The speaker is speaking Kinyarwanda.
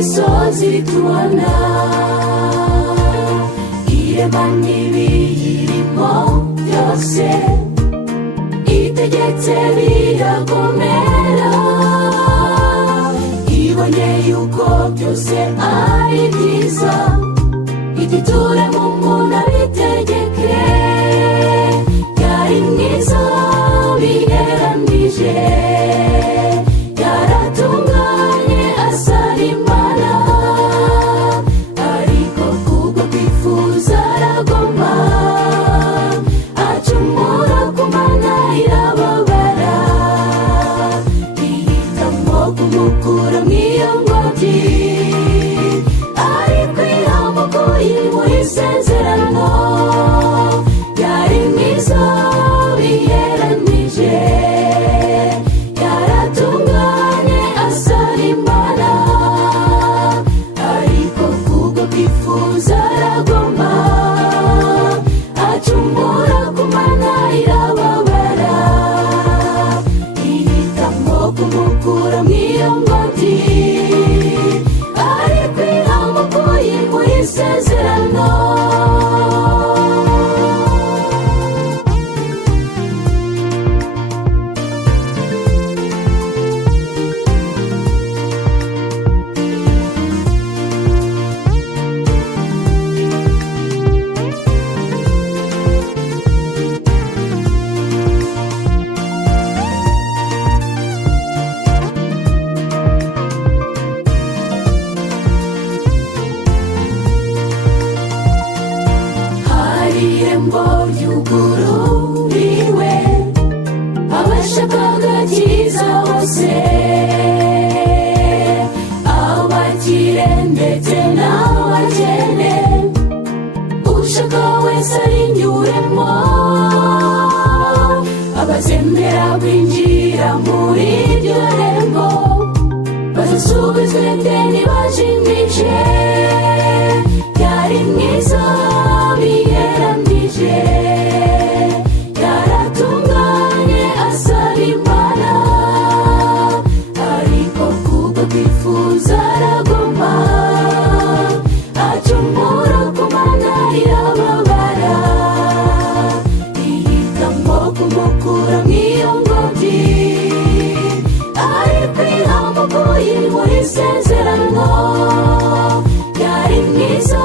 imisozi tubona, irema n'ibiyirimo byose, itegetse birakomera, ibonye yuko byose ari byiza, ititure mu muntu abitegeke, yari mwiza biheranije, yaratunganye asa n'Imana, ariko kubwo kwifuza aragoma, acumura ku Mana irababara, ihitamo kumukura mw'iyo ngobyi, ariko ihamo ko yimuha isezerano, yari mwiza biheranije, yaratunganye asa n'Imana, ariko kubwo kwifuza aragoma, acumura ku Mana irababara, ihitamo kumukura mw'iyo ngobyi, ariko ihamo ko yimuha isezerano. Irembo ryugururiwe abashaka agakiza bose, abakire ndetse n'abakene, ushaka wese arinyuremo, abazemera kwinjira muri iryo rembo bazasubizwa ideni bajimije, yari mwiza biheranije, yaratunganye asa n'Imana, ariko kubwo kwifuza aragoma, acumura ku Mana irababara, ihitamo kumukura mw'iyo ngobyi, ariko ihamo ko yimuha isezerano, yari mwiza